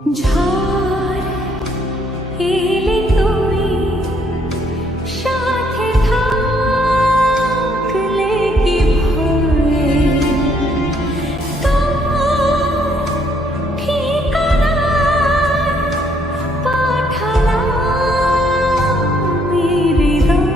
ঝড় এলে তুমি সাথে থাকলে কি ভয়ে তোমার ঠিকানায় পাঠালাম হৃদয়।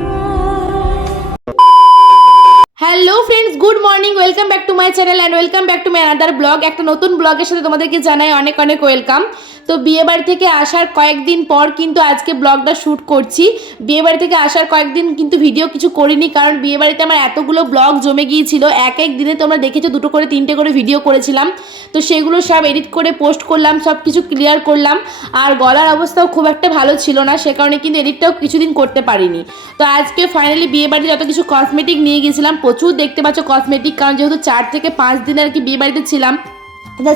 Hello friends, good morning. Welcome back to my channel and welcome back to my another blog. একটা নতুন ব্লগের সাথে তোমাদেরকে জানাই অনেক অনেক ওয়েলকাম। তো বিয়েবাড়ি থেকে আসার কয়েকদিন পর কিন্তু আজকে ব্লগটা শ্যুট করছি। বিয়েবাড়ি থেকে আসার কয়েকদিন কিন্তু ভিডিও কিছু করিনি, কারণ বিয়েবাড়িতে আমার এতগুলো ব্লগ জমে গিয়েছিল। এক এক দিনে তোমরা দেখেছো 2 করে 3টে করে ভিডিও করেছিলাম, তো সেগুলো সব এডিট করে পোস্ট করলাম, সব কিছু ক্লিয়ার করলাম। আর গলার অবস্থাও খুব একটা ভালো ছিল না, সে কারণে কিন্তু এডিটটাও কিছুদিন করতে পারিনি। তো আজকে ফাইনালি বিয়েবাড়িতে যত কিছু কসমেটিক নিয়ে গেছিলাম, প্রচুর দেখতে পাচ্ছ কসমেটিক, কারণ যেহেতু 4 থেকে 5 দিন আর কি বিয়েবাড়িতে ছিলাম,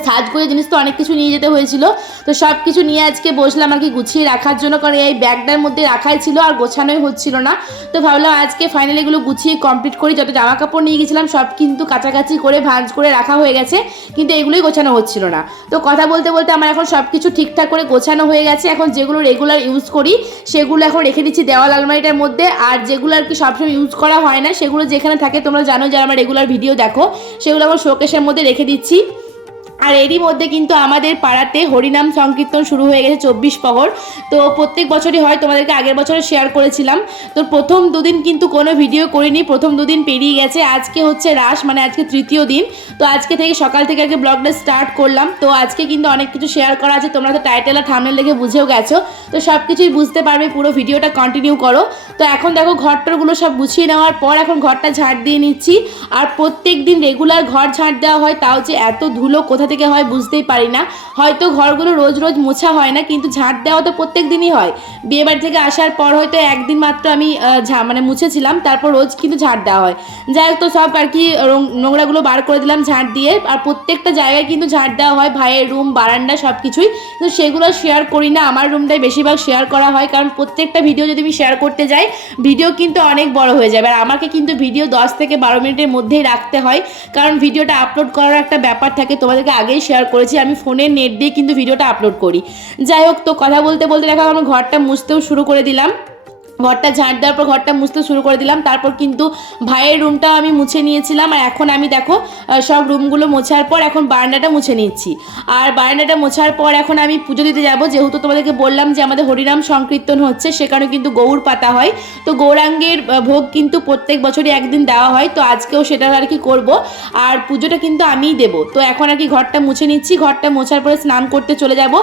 সাজগোজা জিনিস তো অনেক কিছু নিয়ে যেতে হয়েছিল। তো সব কিছু নিয়ে আজকে বসলাম আর কি গুছিয়ে রাখার জন্য, কারণ এই ব্যাগটার মধ্যে রাখাই ছিল আর গোছানোই হচ্ছিল না। তো ভাবলাম আজকে ফাইনালি এগুলো গুছিয়ে কমপ্লিট করি। যত জামা কাপড় নিয়ে গেছিলাম সব কিন্তু কাছাকাছি করে ভাঁজ করে রাখা হয়ে গেছে, কিন্তু এগুলোই গোছানো হচ্ছিল না। তো কথা বলতে বলতে আমার এখন সব কিছু ঠিকঠাক করে গোছানো হয়ে গেছে। এখন যেগুলো রেগুলার ইউজ করি সেগুলো এখন রেখে দিচ্ছি দেওয়াল আলমারিটার মধ্যে, আর যেগুলো আর কি সবসময় ইউজ করা হয় না সেগুলো যেখানে থাকে তোমরা জানো যারা আমার রেগুলার ভিডিও দেখো, সেগুলো আমার শোকেসের মধ্যে রেখে দিচ্ছি। আর এরই মধ্যে কিন্তু আমাদের পাড়াতে হরিনাম সংকীর্তন শুরু হয়ে গেছে 24 প্রহর। তো প্রত্যেক বছরই হয়, তোমাদেরকে আগের বছরে শেয়ার করেছিলাম। তো প্রথম দুদিন কিন্তু কোনো ভিডিও করিনি, প্রথম দুদিন পেরিয়ে গেছে। আজকে হচ্ছে রাস, মানে আজকে তৃতীয় দিন। তো আজকে থেকে সকাল থেকে আগে ব্লগটা স্টার্ট করলাম। তো আজকে কিন্তু অনেক কিছু শেয়ার করা আছে, তোমরা তো টাইটেল আর থাম্বনেল দেখে বুঝেও গেছো, তো সব কিছুই বুঝতে পারবে, পুরো ভিডিওটা কন্টিনিউ করো। তো এখন দেখো ঘরটরগুলো সব গুছিয়ে নেওয়ার পর এখন ঘরটা ঝাড় দিয়ে নিচ্ছি। আর প্রত্যেক দিন রেগুলার ঘর ঝাড় দেওয়া হয়, তাও যে এত ধুলো কোথা থেকে হয় বুঝতেই পারি না। হয়তো ঘরগুলো রোজ রোজ মোছা হয় না, কিন্তু ঝাঁট দেওয়া তো প্রত্যেক দিনই হয়। বিয়েবাড়ি থেকে আসার পর হয়তো একদিন মাত্র আমি মানে মুছেছিলাম, তারপর রোজ কিন্তু ঝাঁট দেওয়া হয়। যাই হোক, তো সব আর কি নোংরাগুলো বার করে দিলাম ঝাঁট দিয়ে। আর প্রত্যেকটা জায়গায় কিন্তু ঝাঁট দেওয়া হয়, ভাইয়ের রুম, বারান্দা, সব কিছুই। তো সেগুলো শেয়ার করি না, আমার রুমটাই বেশিরভাগ শেয়ার করা হয়, কারণ প্রত্যেকটা ভিডিও যদি আমি শেয়ার করতে যাই ভিডিও কিন্তু অনেক বড় হয়ে যাবে। আর আমাকে কিন্তু ভিডিও 10 থেকে 12 মিনিটের মধ্যেই রাখতে হয়, কারণ ভিডিওটা আপলোড করার একটা ব্যাপার থাকে। তোমাদেরকে আগেই শেয়ার করেছি আমি ফোনের নেট দিয়ে কিন্তু ভিডিওটা আপলোড করি। যাই হোক, তো কথা বলতে বলতে দেখো আমি ঘরটা মুছতেও শুরু করে দিলাম। ঘরটা ঝাঁট দেওয়ার পর ঘরটা মুছতে শুরু করে দিলাম। তারপর কিন্তু ভাইয়ের রুমটাও আমি মুছে নিয়েছিলাম। আর এখন আমি দেখো সব রুমগুলো মোছার পর এখন বারান্দাটা মুছে নিচ্ছি। আর বারান্দাটা মোছার পর এখন আমি পুজো দিতে যাব, যেহেতু তোমাদেরকে বললাম যে আমাদের হরিনাম সংকীর্তন হচ্ছে, সেখানে কিন্তু গৌর পাতা হয়। তো গৌরাঙ্গের ভোগ কিন্তু প্রত্যেক বছরই একদিন দেওয়া হয়, তো আজকেও সেটা আর কি করব। আর পুজোটা কিন্তু আমিই দেবো। তো এখন আর কি ঘরটা মুছে নিচ্ছি। ঘরটা মোছার পরে স্নান করতে চলে যাব।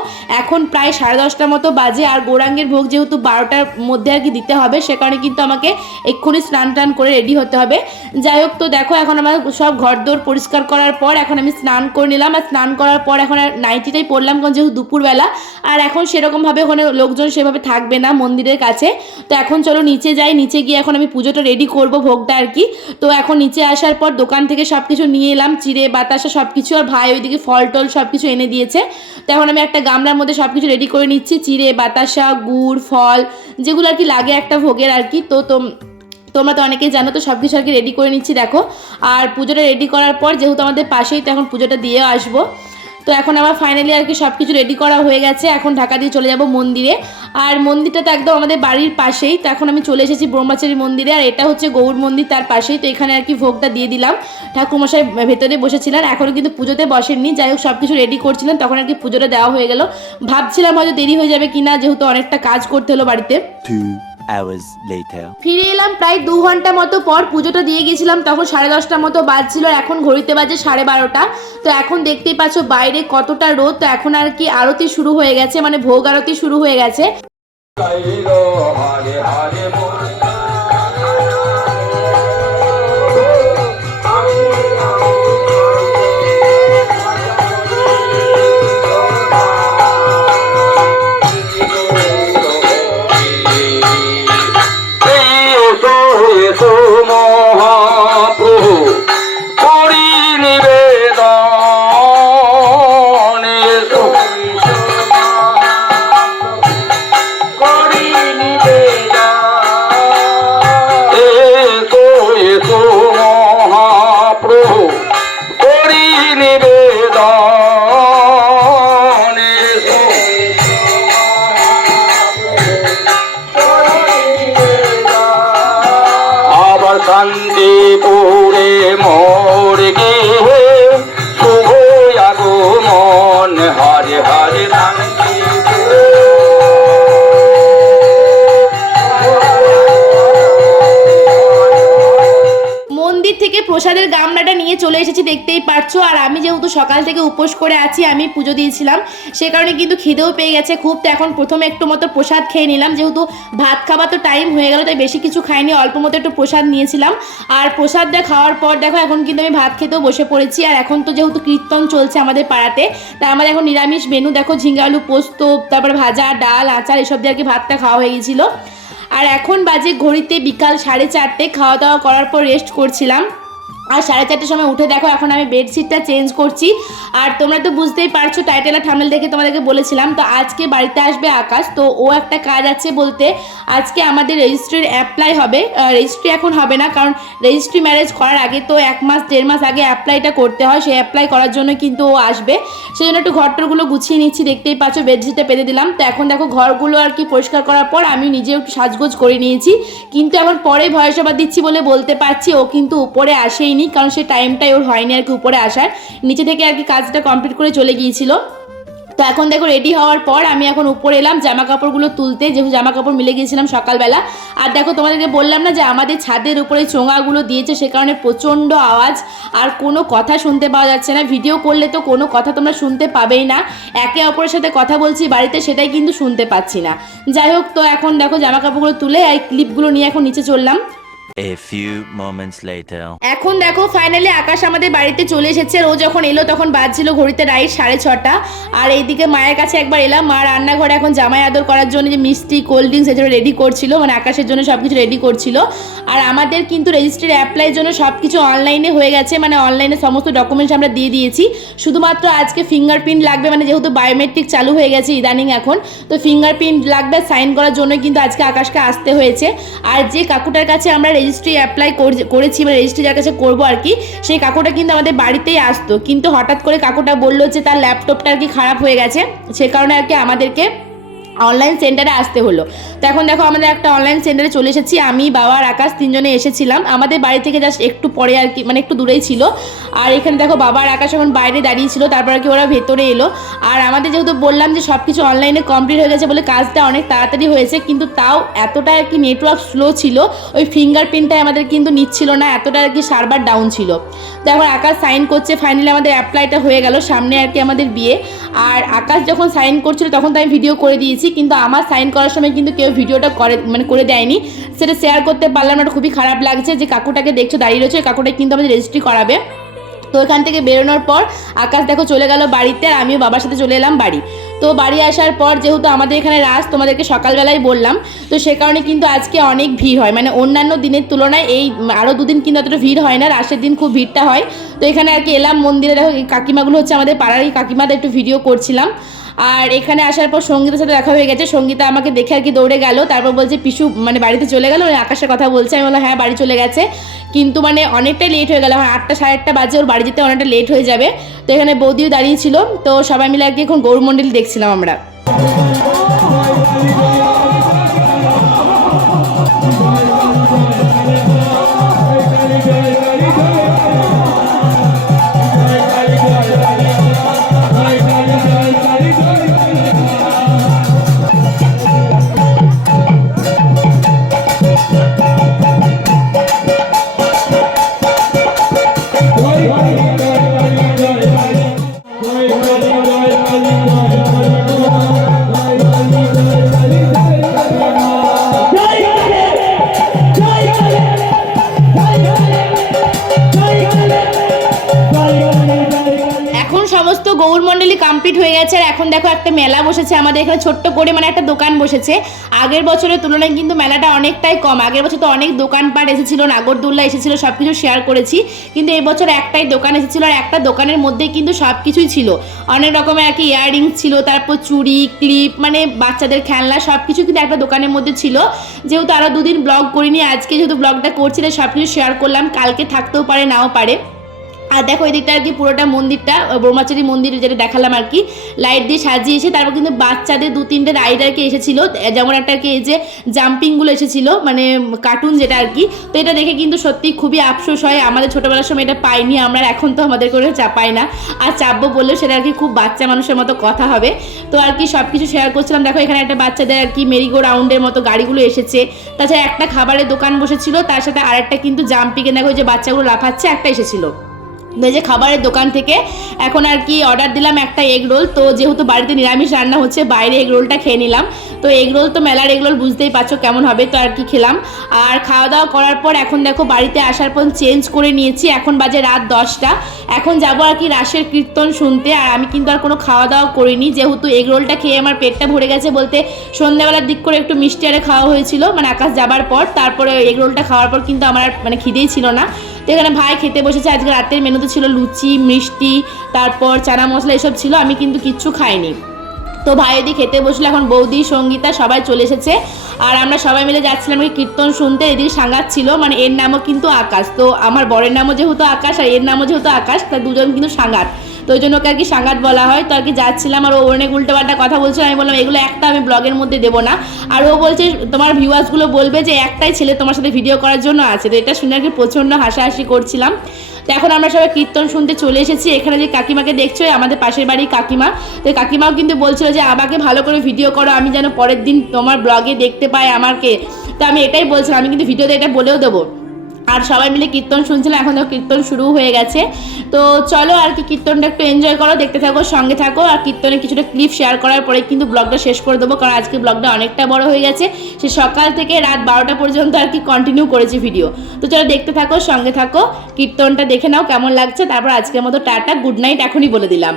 এখন প্রায় 10:30 মতো বাজে। আর গৌরাঙ্গের ভোগ যেহেতু 12টার মধ্যে আর কি দিতে হবে, সে কারণে কিন্তু আমাকে এক্ষুনি স্নান টান করে রেডি হতে হবে। যাই হোক, তো দেখো এখন আমার সব ঘরদোর পরিষ্কার করার পর এখন আমি স্নান করে নিলাম। আর স্নান করার পর এখন আর নাইটিটাই পরলাম, কারণ যেহেতু দুপুরবেলা আর এখন সেরকমভাবে ওখানে লোকজন সেভাবে থাকবে না মন্দিরের কাছে। তো এখন চলো নিচে যাই, নিচে গিয়ে এখন আমি পুজোটা রেডি করব, ভোগটা আর কি। তো এখন নিচে আসার পর দোকান থেকে সব কিছু নিয়ে এলাম, চিড়ে বাতাসা সব কিছু। আর ভাই ওইদিকে ফল টল সব কিছু এনে দিয়েছে। তো এখন আমি একটা গামলার মধ্যে সব কিছু রেডি করে নিচ্ছি, চিড়ে বাতাসা, গুড়, ফল, যেগুলো আর কি লাগে একটা ভোগের আর কি। তো তোমরা তো অনেকেই জানো, তো সব কিছু আর কি রেডি করে নিচ্ছি দেখো। আর পুজোটা রেডি করার পর যেহেতু আমাদের পাশেই, তো এখন পুজোটা দিয়ে আসবো। তো এখন আমার ফাইনালি আর কি সব কিছু রেডি করা হয়ে গেছে। এখন ঢাকা দিয়ে চলে যাব মন্দিরে। আর মন্দিরটা তো একদম আমাদের বাড়ির পাশেই। তো এখন আমি চলে এসেছি ব্রহ্মচারী মন্দিরে, আর এটা হচ্ছে গৌর মন্দির তার পাশেই। তো এখানে আর কি ভোগটা দিয়ে দিলাম। ঠাকুরমশাই ভেতরে বসেছিলেন, এখনও কিন্তু পুজোতে বসেননি। যাই হোক, সব কিছু রেডি করছিলেন, তখন আর কি পুজোটা দেওয়া হয়ে গেল। ভাবছিলাম হয়তো দেরি হয়ে যাবে কিনা, যেহেতু অনেকটা কাজ করতে হলো বাড়িতে। 2 hours later. ফিরে এলাম প্রায় 2 ঘন্টা মতো পর। পুজোটা দিয়ে গেছিলাম তখন 10:30 মতো বাজছিল, এখন ঘড়িতে বাজে 12:30। তো এখন দেখতেই পাচ্ছ বাইরে কতটা রোদ। তো এখন আর কি আরতি শুরু হয়ে গেছে, মানে ভোগ আরতি শুরু হয়ে গেছে। শান্তিপুরে মোর গৃহে শুভ আগমন হরে হরে মন্দির থেকে প্রসাদের গামলাটা নিয়ে চলে এসেছি, দেখতেই পারছো। আর আমি যেহেতু সকাল থেকে উপোস করে আছি, আমি পুজো দিয়েছিলাম, সে কারণে কিন্তু খিদেও পেয়ে গেছে খুব। তো এখন প্রথমে একটু মতো প্রসাদ খেয়ে নিলাম, যেহেতু ভাত খাবার তো টাইম হয়ে গেল, তাই বেশি কিছু খাইনি, অল্প মতো একটু প্রসাদ নিয়েছিলাম। আর প্রসাদটা খাওয়ার পর দেখো এখন কিন্তু আমি ভাত খেতেও বসে পড়েছি। আর এখন তো যেহেতু কীর্তন চলছে আমাদের পাড়াতে, তাই আমাদের এখন নিরামিষ মেনু দেখো, ঝিঙ্গা আলু পোস্ত, তারপরে ভাজা, ডাল, আচার, এসব দিয়ে আর কি ভাতটা খাওয়া হয়ে গেছিলো। আর এখন বাজে ঘড়িতে বিকাল 4:30, খাওয়া দাওয়া করার পর রেস্ট করছিলাম। আর 4:30 সময় উঠে দেখো এখন আমি বেডশিটটা চেঞ্জ করছি। আর তোমরা তো বুঝতেই পারছো, টাইটেল আর থাম্বনেল দেখে তোমাদেরকে বলেছিলাম, তো আজকে বাড়িতে আসবে আকাশ। তো ও একটা কাজ আছে বলতে, আজকে আমাদের রেজিস্ট্রির অ্যাপ্লাই হবে। রেজিস্ট্রি এখন হবে না, কারণ রেজিস্ট্রি ম্যারেজ করার আগে তো 1 মাস 1.5 মাস আগে অ্যাপ্লাইটা করতে হয়। সেই অ্যাপ্লাই করার জন্য কিন্তু ও আসবে, সেই জন্য একটু ঘরটরগুলো গুছিয়ে নিচ্ছি। দেখতেই পাচ্ছ বেডশিটটা পেতে দিলাম। তো এখন দেখো ঘরগুলো আর কি পরিষ্কার করার পর আমি নিজেও একটু সাজগোজ করে নিয়েছি, কিন্তু এখন পরে ভয়েস ওভার দিচ্ছি বলে বলতে পারছি ও কিন্তু উপরে আসেই নি, কারণ সে টাইমটাই ওর হয়নি আর কি উপরে আসার, নিচে থেকে আর কি কাজটা কমপ্লিট করে চলে গিয়েছিল। তো এখন দেখো রেডি হওয়ার পর আমি এখন উপরে এলাম জামা কাপড়গুলো তুলতে, যেহেতু জামা কাপড় মিলে গিয়েছিলাম সকালবেলা। আর দেখো তোমাদেরকে বললাম না যে আমাদের ছাদের উপরে চোঙাগুলো দিয়েছে, সে কারণে প্রচণ্ড আওয়াজ, আর কোনো কথা শুনতে পাওয়া যাচ্ছে না। ভিডিও করলে তো কোনো কথা তোমরা শুনতে পাবেই না, একে অপরের সাথে কথা বলছি বাড়িতে, সেটাই কিন্তু শুনতে পাচ্ছি না। যাই হোক, তো এখন দেখো জামা কাপড়গুলো তুলে এই ক্লিপগুলো নিয়ে এখন নিচে চললাম। A few moments later. এখন দেখো ফাইনালি আকাশ আমাদের বাড়িতে চলে এসেছে। ও যখন এলো তখন বাজছিল ঘড়িতে রাইট 6:30। আর এইদিকে মায়ের কাছে একবার এলাম, মা রান্নাঘরে এখন জামাই আদর করার জন্য যে মিষ্টি, কোল্ড ড্রিঙ্কস এগুলো রেডি করছিল, মানে আকাশের জন্য সব কিছু রেডি করছিল। আর আমাদের কিন্তু রেজিস্ট্রির অ্যাপ্লাইয়ের জন্য সব কিছু অনলাইনে হয়ে গেছে, মানে অনলাইনে সমস্ত ডকুমেন্টস আমরা দিয়ে দিয়েছি। শুধুমাত্র আজকে ফিঙ্গারপ্রিন্ট লাগবে, মানে যেহেতু বায়োমেট্রিক চালু হয়ে গেছে ইদানিং এখন, তো ফিঙ্গারপ্রিন্ট লাগবে সাইন করার জন্য কিন্তু আজকে আকাশকে আসতে হয়েছে। আর যে কাকুটার কাছে আমরা রেজিস্ট্রি অ্যাপ্লাই করেছি, মানে রেজিস্ট্রি যার কাছে করবো আর কি, সেই কাকুটা কিন্তু আমাদের বাড়িতেই আসতো, কিন্তু হঠাৎ করে কাকুটা বললো যে তার ল্যাপটপটা আর কি খারাপ হয়ে গেছে, সে কারণে আর কি আমাদেরকে অনলাইন সেন্টারে আসতে হলো। তো এখন দেখো আমাদের একটা অনলাইন সেন্টারে চলে এসেছি, আমি, বাবা আর আকাশ 3 জনে এসেছিলাম। আমাদের বাড়ি থেকে জাস্ট একটু পরে আর কি, মানে একটু দূরেই ছিল। আর এখানে দেখো বাবা আর আকাশ এখন বাইরে দাঁড়িয়ে ছিল, তারপর আর কি ওরা ভেতরে এলো। আর আমাদের যেহেতু বললাম যে সব কিছু অনলাইনে কমপ্লিট হয়ে গেছে বলে কাজটা অনেক তাড়াতাড়ি হয়েছে, কিন্তু তাও এতটা আর কি নেটওয়ার্ক স্লো ছিল, ওই ফিঙ্গারপ্রিন্টটাই আমাদের কিন্তু নিচ্ছিল না, এতটা আর কি সার্ভার ডাউন ছিল। তো এখন আকাশ সাইন করছে, ফাইনালি আমাদের অ্যাপ্লাইটা হয়ে গেল। সামনে আর কি আমাদের বিয়ে। আর আকাশ যখন সাইন করছিল তখন তো আমি ভিডিও করে দিয়েছি, কিন্তু আমার সাইন করার সময় কিন্তু কেউ ভিডিওটা করে দেয়নি, সেটা শেয়ার করতে পারলাম না। খুবই খারাপ লাগছে যে কাকুটাকে দেখছো দাঁড়িয়ে রয়েছে, কাকুটা কিন্তু আমাদের রেজিস্ট্রি করাবে। তো এখান থেকে বেরোনোর পর আকাশ দেখো চলে গেল বাড়িতে, আর আমিও বাবার সাথে চলে এলাম বাড়ি। তো বাড়ি আসার পর যেহেতু আমাদের এখানে রাস তোমাদেরকে সকালবেলায় বললাম, তো সে কারণে কিন্তু আজকে অনেক ভিড় হয়, মানে অন্যান্য দিনের তুলনায় এই আরও 2 দিন কিন্তু অতটা ভিড় হয় না, রাসের দিন খুব ভিড়টা হয়। তো এখানে আর কি এলাম মন্দিরে, দেখো এই কাকিমাগুলো হচ্ছে আমাদের পাড়ারই কাকিমাদের, একটু ভিডিও করছিলাম। আর এখানে আসার পর সঙ্গীতার সাথে দেখা হয়ে গেছে, সঙ্গীতা আমাকে দেখে আর কি দৌড়ে গেল, তারপর বলছে পিসু মানে বাড়িতে চলে গেল, আকাশের কথা বলছে। আমি বললাম হ্যাঁ বাড়ি চলে গেছে, কিন্তু মানে অনেকটাই লেট হয়ে গেল, 8টা 8:30 বাজে, ওর বাড়ি যেতে অনেকটা লেট হয়ে যাবে। তো এখানে বৌদিও দাঁড়িয়ে ছিল, তো সবাই মিলে আর কি এখন গৌরমণ্ডলী দেখছিলাম আমরা। সমস্ত গৌরমণ্ডলী কমপ্লিট হয়ে গেছে। আর এখন দেখো একটা মেলা বসেছে আমাদের এখানে ছোট্ট করে, মানে একটা দোকান বসেছে। আগের বছরের তুলনায় কিন্তু মেলাটা অনেকটাই কম, আগের বছর তো অনেক দোকানপাট এসেছিল, নাগরদোল্লা এসেছিল, সব কিছু শেয়ার করেছি, কিন্তু এবছর একটাই দোকান এসেছিল। আর একটা দোকানের মধ্যে কিন্তু সব কিছুই ছিল, অনেক রকমের আর কি ইয়াররিংস ছিল, তারপর চুড়ি, ক্লিপ, মানে বাচ্চাদের খেলনা, সব কিছু কিন্তু একটা দোকানের মধ্যে ছিল। যেহেতু আরও 2 দিন ব্লগ করিনি, আজকে যেহেতু ব্লগটা করছি সব কিছু শেয়ার করলাম, কালকে থাকতেও পারে নাও পারে। আর দেখো এই দিকটা আর কি পুরোটা মন্দিরটা ব্রহ্মচারী মন্দির যেটা দেখালাম আর কি লাইট দিয়ে সাজিয়েছে। তারপর কিন্তু বাচ্চাদের 2-3টে রাইড আর কি এসেছিলো, যেমন একটা আর কি এই যে জাম্পিংগুলো এসেছিলো মানে কার্টুন যেটা আর কি। তো এটা দেখে কিন্তু সত্যি খুবই আফসোস হয়, আমাদের ছোটোবেলার সময় এটা পাইনি আমরা, এখন তো আমাদের করে চাপাই না, আর চাপবো বললেও সেটা আর কি খুব বাচ্চা মানুষের মতো কথা হবে। তো আর কি সব কিছু শেয়ার করছিলাম। দেখো এখানে একটা বাচ্চাদের আর কি মেরিগো রাউন্ডের মতো গাড়িগুলো এসেছে, তাছাড়া একটা খাবারের দোকান বসেছিল, তার সাথে আরেকটা কিন্তু জাম্পিংয়ে দেখো যে বাচ্চাগুলো লাফাচ্ছে একটা এসেছিলো। যে খাবারের দোকান থেকে এখন আর কি অর্ডার দিলাম একটা এগ রোল। তো যেহেতু বাড়িতে নিরামিষ রান্না হচ্ছে বাইরে এগ রোলটা খেয়ে নিলাম। তো এগ রোল তো মেলার এগ রোল বুঝতেই পারছো কেমন হবে, তো আর কি খেলাম। আর খাওয়া দাওয়া করার পর এখন দেখো বাড়িতে আসার পর চেঞ্জ করে নিয়েছি, এখন বাজে রাত 10টা। এখন যাবো আর কি রাসের কীর্তন শুনতে। আর আমি কিন্তু আর কোনো খাওয়া দাওয়া করিনি, যেহেতু এগ রোলটা খেয়ে আমার পেটটা ভরে গেছে, বলতে সন্ধ্যাবেলার দিক করে একটু মিষ্টি আরে খাওয়া হয়েছিল মানে আকাশ যাবার পর, তারপরে এগ রোলটা খাওয়ার পর কিন্তু আমার মানে খিদেই ছিল না। তো এখানে ভাই খেতে বসেছে, আজকে রাতের মেনুতে ছিল লুচি, মিষ্টি, তারপর চানা মশলা এসব ছিল, আমি কিন্তু কিচ্ছু খাইনি। তো ভাই ওদি খেতে বসলো, এখন বৌদি সঙ্গীতা সবাই চলে এসেছে। আর আমরা সবাই মিলে যাচ্ছিলাম কীর্তন শুনতে। এদিকে সাঙ্গাত ছিল, মানে এর নামও কিন্তু আকাশ, তো আমার বরের নামও যেহেতু আকাশ আর এর নামও যেহেতু আকাশ, তাই দুজন কিন্তু সাঙ্গাত, তো ওই জন্য ওকে আর কি সাঙ্গাত বলা হয়। তো আর কি যাচ্ছিলাম আর ও অনেক উল্টোপাল্টা কথা বলছিল, আমি বললাম এগুলো একটা আমি ব্লগের মধ্যে দেবো না। আর ও বলছে তোমার ভিউয়ার্সগুলো বলবে যে একটাই ছেলে তোমার সাথে ভিডিও করার জন্য আছে। তো এটা শুনে আর কি প্রচণ্ড হাসাহাসি করছিলাম। তো এখন আমরা সবাই কীর্তন শুনতে চলে এসেছি। এখানে যে কাকিমাকে দেখছো আমাদের পাশের বাড়ির কাকিমা, তো কাকিমাও কিন্তু বলছিল যে আমাকে ভালো করে ভিডিও করো, আমি যেন পরের দিন তোমার ব্লগে দেখতে পাই আমাকে। তো আমি এটাই বলছিলাম, আমি কিন্তু ভিডিওতে এটা বলেও দেবো। আর সবাই মিলে কীর্তন শুনছিলাম, এখন তো কীর্তন শুরু হয়ে গেছে। তো চলো আর কি কীর্তনটা একটু এনজয় করো, দেখতে থাকো, সঙ্গে থাকো। আর কীর্তনে কিছুটা ক্লিপ শেয়ার করার পরে কিন্তু ব্লগটা শেষ করে দেবো, কারণ আজকে ব্লগটা অনেকটা বড় হয়ে গেছে। সে সকাল থেকে রাত 12টা পর্যন্ত আর কি কন্টিনিউ করেছি ভিডিও। তো চলো দেখতে থাকো, সঙ্গে থাকো, কীর্তনটা দেখে নাও কেমন লাগছে। তারপর আজকের মতো টাটা, গুড নাইট এখনই বলে দিলাম।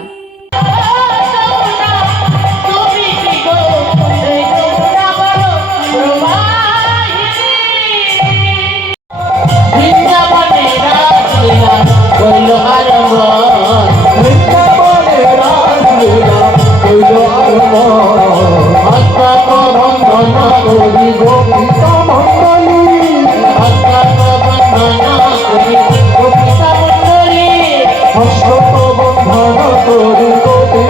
বন্ধন করি